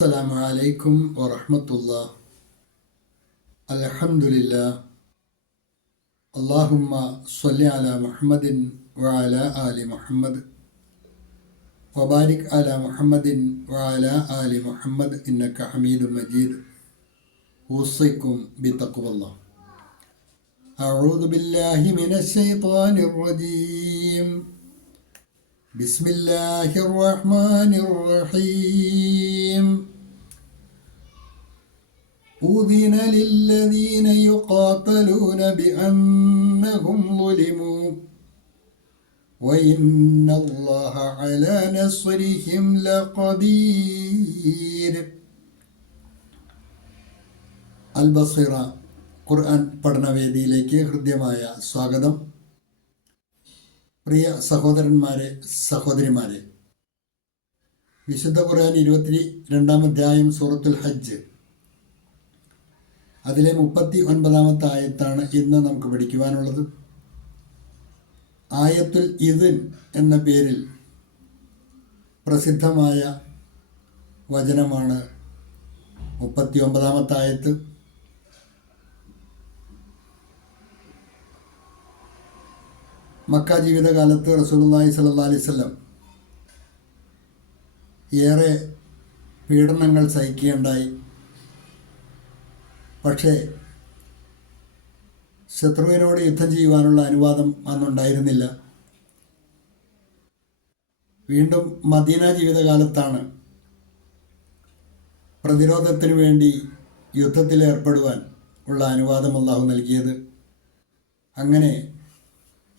السلام عليكم ورحمة الله. الحمد لله. اللهم صل على محمد وعلى آل محمد وبارك على محمد وعلى آل محمد إنك حميد مجيد. أوصيكم بتقوى الله. أعوذ بالله من الشيطان الرجيم. بسم الله الرحمن الرحيم. أذن للذين يقاتلون بأنهم ظلموا وإن الله على نصرهم لقدير. അൽബസീറ ഖുർആൻ പഠനവേദിയിലേക്ക് ഹൃദ്യമായ സ്വാഗതം. പ്രിയ സഹോദരന്മാരെ, സഹോദരിമാരെ, വിശുദ്ധ ഖുർആൻ 22-ാം അധ്യായം സൂറത്തുൽ ഹജ്ജ്, അതിലെ 39-ാമത്തെ ആയത്താണ് ഇന്ന് നമുക്ക് പഠിക്കുവാനുള്ളത്. ആയത്തുൽ ഇദ്ൻ എന്ന പേരിൽ പ്രസിദ്ധമായ വചനമാണ് 39-ാമത്തെ ആയത്ത്. മക്ക ജീവിതകാലത്ത് റസൂലുള്ളാഹി സ്വല്ലല്ലാഹി അലൈഹി വസല്ലം ഏറെ പീഡനങ്ങൾ സഹിക്കുകയുണ്ടായി. പക്ഷേ ശത്രുവിനോട് യുദ്ധം ചെയ്യുവാനുള്ള അനുവാദം അന്നുണ്ടായിരുന്നില്ല. വീണ്ടും മദീന ജീവിതകാലത്താണ് പ്രതിരോധത്തിനു വേണ്ടി യുദ്ധത്തിലേർപ്പെടുവാൻ ഉള്ള അനുവാദം അല്ലാഹു നൽകിയത്. അങ്ങനെ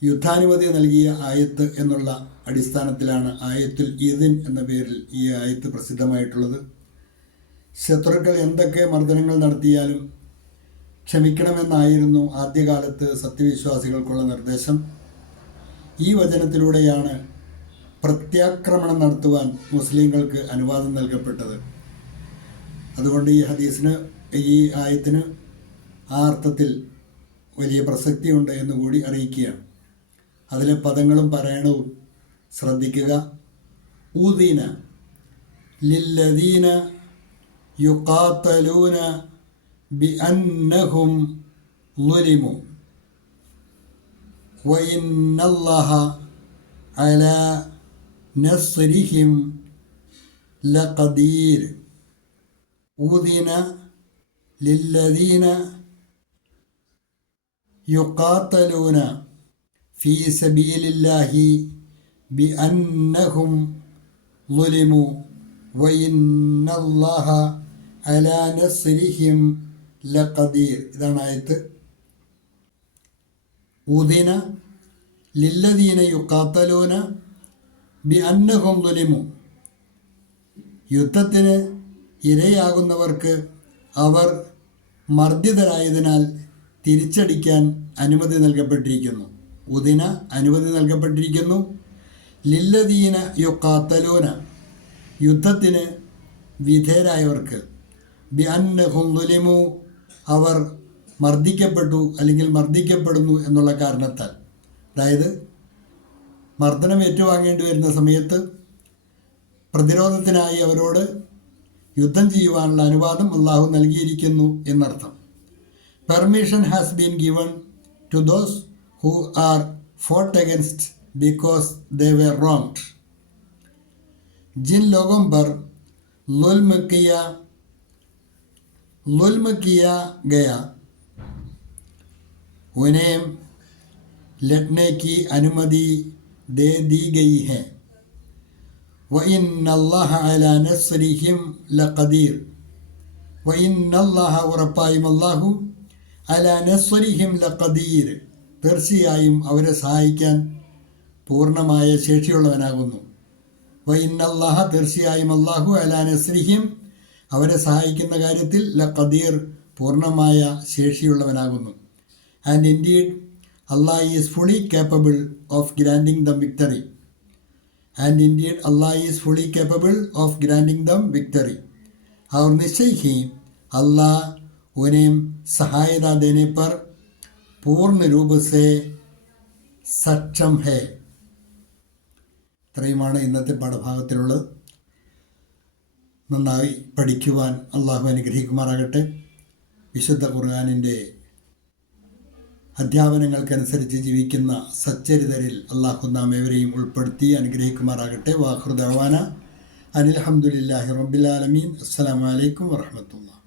യുദ്ധാനുമതി നൽകിയ ആയത്ത് എന്നുള്ള അടിസ്ഥാനത്തിലാണ് ആയത്തുൽ ഇദ്ൻ എന്ന പേരിൽ ഈ ആയത്ത് പ്രസിദ്ധമായിട്ടുള്ളത്. ശത്രുക്കൾ എന്തൊക്കെ മർദ്ദനങ്ങൾ നടത്തിയാലും ക്ഷമിക്കണമെന്നായിരുന്നു ആദ്യകാലത്ത് സത്യവിശ്വാസികൾക്കുള്ള നിർദ്ദേശം. ഈ വചനത്തിലൂടെയാണ് പ്രത്യാക്രമണം നടത്തുവാൻ മുസ്ലിങ്ങൾക്ക് അനുവാദം നൽകപ്പെട്ടത്. അതുകൊണ്ട് ഈ ഹദീസിന്, ഈ ആയത്തിന് ആ അർത്ഥത്തിൽ വലിയ പ്രസക്തിയുണ്ട് എന്നുകൂടി അറിയിക്കുകയാണ്. അതിലെ പദങ്ങളും പാരായണവും ശ്രദ്ധിക്കുക. ഊദീന ലില്ലദീന യുഖാതലൂന ബിഅന്നഹും ളുലിമു വഇന്നല്ലാഹ അലാ നസ്രിഹിം ലഖദീർ. ഊദീന ലില്ലദീന യുഖാതലൂന ഫീ സബീലില്ലാഹി ബിഅന്നഹും ളുലിമു വഇന്നല്ലാഹ അലാ നസ്രിഹിം ലഖദീർ. ഇതാണ് ആയത്ത്. ഊദിന ലില്ലദീന യുഖാതലൂന ബിഅന്നഹും ളുലിമു. യുദ്ധത്തിന് ഇരയാകുന്നവർക്ക് അവർ മർദ്ദിതരായതിനാൽ തിരിച്ചടിക്കാൻ അനുമതി നൽകപ്പെട്ടിരിക്കുന്നു. ഉദിന അനുമതി നൽകപ്പെട്ടിരിക്കുന്നു. ലില്ലദീന യുഖാതലൂന യുദ്ധത്തിന് വിധേയരായവർക്ക്, ബിഅന്നഹും ളുലിമു അവർ മർദ്ദിക്കപ്പെട്ടു അല്ലെങ്കിൽ മർദ്ദിക്കപ്പെടുന്നു എന്നുള്ള കാരണത്താൽ, അതായത് മർദ്ദനം ഏറ്റുവാങ്ങേണ്ടി വരുന്ന സമയത്ത് പ്രതിരോധത്തിനായി അവരോട് യുദ്ധം ചെയ്യുവാനുള്ള അനുവാദം അല്ലാഹു നൽകിയിരിക്കുന്നു എന്നർത്ഥം. Permission has been given to those who are fought against because they were wronged. जिन लोगों पर जुल्म किया गया उन्हें लड़ने की अनुमति दे दी गई है. वइन्नल्लाह अला नस्रिहिम लक़दीर. वइन्नल्लाह उറപ്പായും അല്ലാഹു അലാ നസ്രിഹിം ലഖദീർ, തീർച്ചയായും അവരെ സഹായിക്കാൻ പൂർണ്ണമായ ശേഷിയുള്ളവനാകുന്നു. വഇന്നല്ലാഹ തീർച്ചയായും അല്ലാഹു അലാ നസ്രിഹിം അവരെ സഹായിക്കുന്ന കാര്യത്തിൽ ലഖദീർ പൂർണ്ണമായ ശേഷിയുള്ളവനാകുന്നു. And indeed Allah is fully capable of granting them victory. And indeed Allah is fully capable of granting them victory. और निश्चय ही अल्लाह उन्हें सहायता देने पर पूर्ण रूप से सक्षम है. ഇത്രയുമാണ് ഇന്നത്തെ പാഠഭാഗത്തിലുള്ളത്. നന്നായി പഠിക്കുവാൻ അള്ളാഹു അനുഗ്രഹിക്കുമാറാകട്ടെ. വിശുദ്ധ ഖുർആനിൻ്റെ അധ്യാപനങ്ങൾക്കനുസരിച്ച് ജീവിക്കുന്ന സച്ചരിതരിൽ അള്ളാഹു നാം ഏവരെയും ഉൾപ്പെടുത്തി അനുഗ്രഹിക്കുമാറാകട്ടെ. വാഖിറു ദഅ്വാന അനിൽ ഹംദുലില്ലാഹി റബ്ബിൽ ആലമീൻ. അസ്സലാമു അലൈക്കും വറഹ്മത്തുള്ളാഹി.